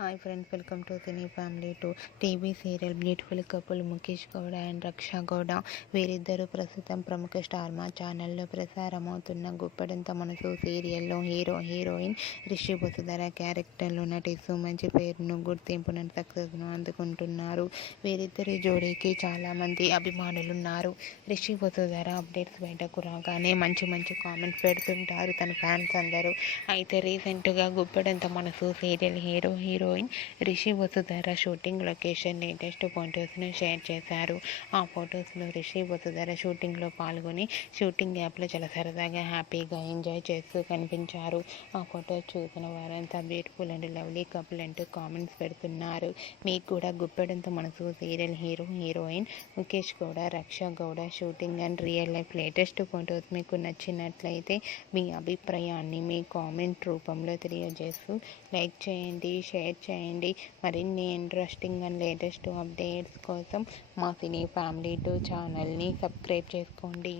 Hi friends, welcome to cine family to TV serial beautiful couple Mukesh Gowda and Raksha Gowda. వీరిద్దరూ ప్రస్తుతం ప్రముఖ star మా ఛానల్లో ప్రసారమవుతున్న గుప్పెడంత మనసు సీరియల్లో హీరోయిన్ రిషి వసుధర క్యారెక్టర్లో నటిస్తూ మంచి పేరును, గుర్తింపును, సక్సెస్ను అందుకుంటున్నారు. వీరిద్దరి జోడీకి చాలామంది అభిమానులున్నారు. రిషి వసుధర అప్డేట్స్ బయటకు రాగానే మంచి కామెంట్స్ పెడుతుంటారు తన ఫ్యాన్స్ అందరూ. అయితే రీసెంట్గా Guppedantha Manasu serial heroine Rishi Vasudhara shooting location latest ఫొటోస్ను షేర్ చేశారు. ఆ ఫొటోస్లో రిషి వసుధర షూటింగ్లో పాల్గొని షూటింగ్ యాప్లో చాలా సరదాగా హ్యాపీగా ఎంజాయ్ చేస్తూ కనిపించారు. ఆ ఫొటోస్ చూసిన వారంతా బ్యూటిఫుల్ అండ్ లవ్లీ కపుల్ అంటూ కామెంట్స్ పెడుతున్నారు. మీకు కూడా Guppedantha Manasu serial heroine Mukesh Gowda, Raksha Gowda shooting and real life latest photos మీకు నచ్చినట్లయితే మీ అభిప్రాయాన్ని మీ కామెంట్ రూపంలో తెలియజేస్తూ లైక్ చేయండి, షేర్ చేయండి. మరిన్ని ఇంట్రెస్టింగ్ అండ్ లేటెస్ట్ అప్డేట్స్ కోసం మా సినీ ఫ్యామిలీ 2 ఛానల్ని సబ్స్క్రైబ్ చేసుకోండి.